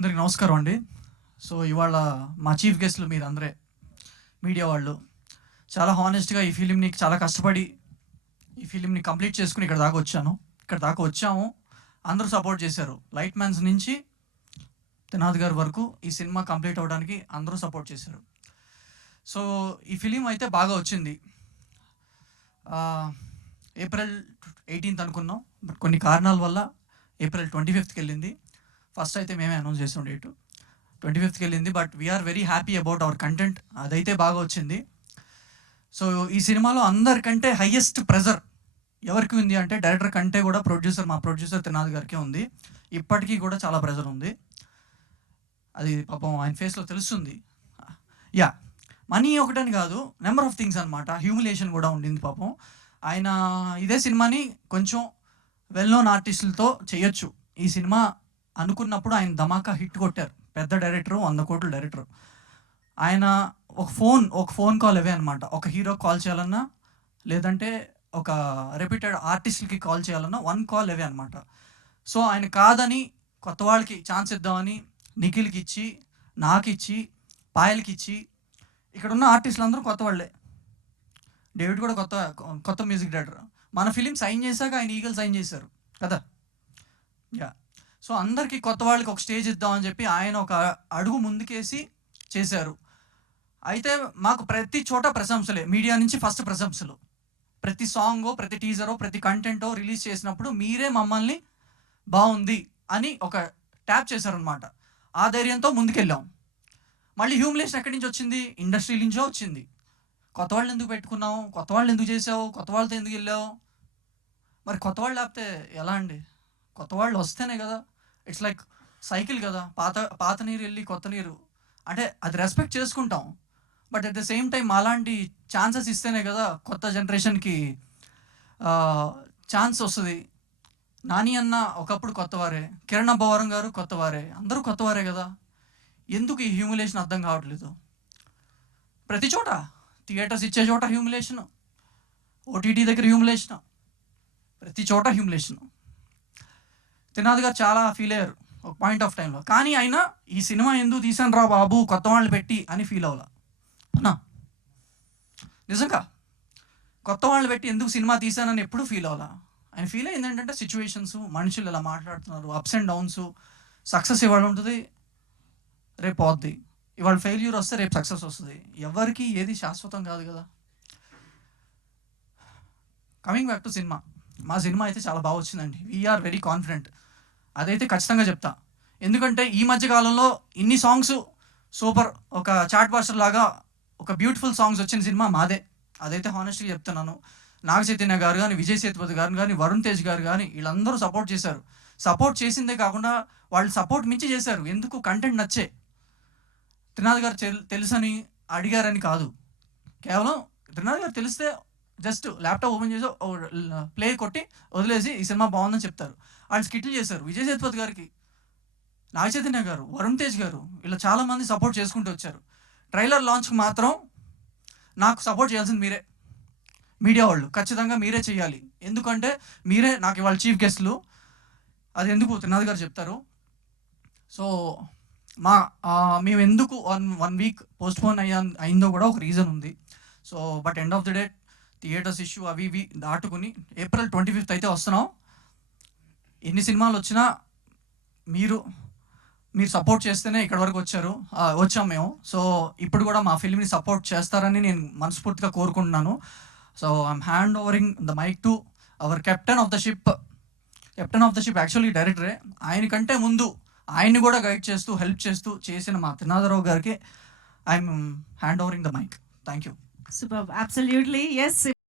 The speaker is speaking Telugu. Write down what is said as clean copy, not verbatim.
అందరికి నమస్కారం అండి. సో ఇవాళ మా చీఫ్ గెస్ట్లు మీరు అందరే మీడియా వాళ్ళు. చాలా హానెస్ట్గా ఈ ఫిలింని చాలా కష్టపడి ఈ ఫిలింని కంప్లీట్ చేసుకుని ఇక్కడ దాకా వచ్చాము. అందరూ సపోర్ట్ చేశారు. లైట్ మ్యాన్స్ నుంచి త్రినాథ్ గారి వరకు ఈ సినిమా కంప్లీట్ అవ్వడానికి అందరూ సపోర్ట్ చేశారు. సో ఈ ఫిలిం అయితే బాగా వచ్చింది. ఏప్రిల్ 18th అనుకున్నాం, బట్ కొన్ని కారణాల వల్ల ఏప్రిల్ 25th వెళ్ళింది. ఫస్ట్ అయితే మేమే అనౌన్స్ చేసాం డేటు, 25th వెళ్ళింది. But we are very happy about our content. అదైతే బాగా వచ్చింది. సో ఈ సినిమాలో అందరికంటే హయ్యెస్ట్ ప్రెజర్ ఎవరికి ఉంది అంటే డైరెక్టర్ కంటే కూడా మా ప్రొడ్యూసర్ త్రినాథ్ గారికే ఉంది. ఇప్పటికీ కూడా చాలా ప్రెజర్ ఉంది. అది పాపం ఆయన ఫేస్లో తెలుస్తుంది. మనీ ఒకటని కాదు, నెంబర్ ఆఫ్ థింగ్స్ అనమాట. హ్యూమిలేషన్ కూడా ఉండింది పాపం. ఆయన ఇదే సినిమాని కొంచెం వెల్ నోన్ ఆర్టిస్టులతో చేయొచ్చు. ఈ సినిమా అనుకున్నప్పుడు ఆయన ధమాకా హిట్ కొట్టారు. పెద్ద డైరెక్టరు, 100 కోట్ల డైరెక్టరు. ఆయన ఒక ఫోన్ కాల్ అవే అనమాట. ఒక హీరో కాల్ చేయాలన్నా, లేదంటే ఒక రెప్యూటెడ్ ఆర్టిస్ట్కి కాల్ చేయాలన్నా 1 కాల్ అవే అనమాట. సో ఆయన కాదని కొత్త వాళ్ళకి ఛాన్స్ ఇద్దామని నిఖిల్కి ఇచ్చి, నాకు ఇచ్చి, పాయల్కి ఇచ్చి, ఇక్కడ ఉన్న ఆర్టిస్టులు అందరూ కొత్త వాళ్ళే. డేవిడ్ కూడా కొత్త మ్యూజిక్ డైరెక్టర్. మన ఫిలిం సైన్ చేశాక ఆయన ఈగల్ సైన్ చేశారు కదా. సో అందరికీ కొత్త వాళ్ళకి ఒక స్టేజ్ ఇద్దామని చెప్పి ఆయన ఒక అడుగు ముందుకేసి చేశారు. అయితే మాకు ప్రతి చోట ప్రశంసలే, మీడియా నుంచి ఫస్ట్ ప్రశంసలు. ప్రతి సాంగో, ప్రతి టీజరో, ప్రతి కంటెంటో రిలీజ్ చేసినప్పుడు మీరే మమ్మల్ని బాగుంది అని ఒక ట్యాప్ చేశారనమాట. ఆ ధైర్యంతో ముందుకెళ్ళాం. మళ్ళీ హ్యూమిలేషన్ ఎక్కడి నుంచి వచ్చింది? ఇండస్ట్రీ నుంచో వచ్చింది. కొత్త వాళ్ళు ఎందుకు పెట్టుకున్నావు, కొత్త వాళ్ళు ఎందుకు చేసావు, కొత్త వాళ్ళతో ఎందుకు వెళ్ళావు? మరి కొత్త వాళ్ళు లేకపోతే ఎలా అండి? కొత్త వాళ్ళు వస్తేనే కదా. ఇట్స్ లైక్ సైకిల్ కదా. పాత నీరు వెళ్ళి కొత్త నీరు అంటే అది రెస్పెక్ట్ చేసుకుంటాం. But at the same time అలాంటి ఛాన్సెస్ ఇస్తేనే కదా కొత్త జనరేషన్కి ఛాన్స్ వస్తుంది. నాని అన్న ఒకప్పుడు కొత్తవారే, కిరణ్ అబ్బవరం గారు కొత్తవారే, అందరూ కొత్తవారే కదా. ఎందుకు ఈ హ్యూమిలేషన్ అర్థం కావట్లేదు? ప్రతి చోట థియేటర్స్ ఇచ్చే చోట హ్యూమిలేషన్, ఓటీటీ దగ్గర హ్యూమిలేషన్, ప్రతి చోట హ్యూమిలేషన్. త్రినాథ్ గారు చాలా ఫీల్ అయ్యారు ఒక పాయింట్ ఆఫ్ టైంలో. కానీ ఆయన ఈ సినిమా ఎందుకు తీసాను రా బాబు కొత్త వాళ్ళని పెట్టి అని ఫీల్ అవ్వాల. అన్నా నిజంగా కొత్త వాళ్ళని పెట్టి ఎందుకు సినిమా తీసానని ఎప్పుడు ఫీల్ అవ్వాలా. ఆయన ఫీల్ అయ్యింది ఏంటంటే సిచ్యువేషన్స్, మనుషులు ఎలా మాట్లాడుతున్నారు, అప్స్ అండ్ డౌన్స్. సక్సెస్ ఇవాళ ఉంటుంది, రేపు పోద్ది. ఇవాళ ఫెయిల్యూర్ వస్తే రేపు సక్సెస్ వస్తుంది. ఎవరికి ఏది శాశ్వతం కాదు కదా. కమింగ్ బ్యాక్ టు సినిమా, మా సినిమా అయితే చాలా బాగా వచ్చిందండి. We are very confident. అదైతే ఖచ్చితంగా చెప్తా. ఎందుకంటే ఈ మధ్యకాలంలో ఇన్ని సాంగ్స్ సూపర్, ఒక చాట్ బాస్టర్ లాగా ఒక బ్యూటిఫుల్ సాంగ్స్ వచ్చిన సినిమా మాదే. అదైతే హానెస్ట్గా చెప్తున్నాను. నాగ చైతన్య గారు కానీ, విజయ్ సేతుపతి గారు కానీ, వరుణ్ తేజ్ గారు కానీ, వీళ్ళందరూ సపోర్ట్ చేశారు. సపోర్ట్ చేసిందే కాకుండా వాళ్ళు సపోర్ట్ మించి చేశారు. ఎందుకు? కంటెంట్ నచ్చే. త్రినాథ్ గారు తెలుసని అడిగారని కాదు. కేవలం త్రినాథ్ గారు తెలిస్తే జస్ట్ ల్యాప్టాప్ ఓపెన్ చేసి ప్లే కొట్టి వదిలేసి ఈ సినిమా బాగుందని చెప్తారు. వాళ్ళు స్కిట్లు చేశారు. విజయ్ సేతుపతి గారికి, నాగ చైతన్య గారు, వరుణ్ తేజ్ గారు, ఇలా చాలామంది సపోర్ట్ చేసుకుంటూ వచ్చారు. ట్రైలర్ లాంచ్కి మాత్రం నాకు సపోర్ట్ చేయాల్సింది మీరే, మీడియా వాళ్ళు. ఖచ్చితంగా మీరే చేయాలి. ఎందుకంటే మీరే నాకు ఇవాళ చీఫ్ గెస్ట్లు. అది ఎందుకు త్రినాథ్ గారు చెప్తారు. సో మేము ఎందుకు వన్ వీక్ పోస్ట్పోన్ అయిందో కూడా ఒక రీజన్ ఉంది. So but end of the day theatres issue అవి ఇవి దాటుకుని ఏప్రిల్ 25th అయితే వస్తున్నాం. ఎన్ని సినిమాలు వచ్చినా మీరు సపోర్ట్ చేస్తేనే ఇక్కడ వరకు వచ్చాం మేము. సో ఇప్పుడు కూడా మా ఫిల్మ్ని సపోర్ట్ చేస్తారని నేను మనస్ఫూర్తిగా కోరుకుంటున్నాను. So I'm hand overing the mic to our captain of the ship actually డైరెక్టరే. ఆయనకంటే ముందు ఆయన్ని కూడా గైడ్ చేస్తూ, హెల్ప్ చేస్తూ చేసిన మా త్రినాథరావు గారికి I'm hand overing the mic. Thank you. Superb. Absolutely. Yes.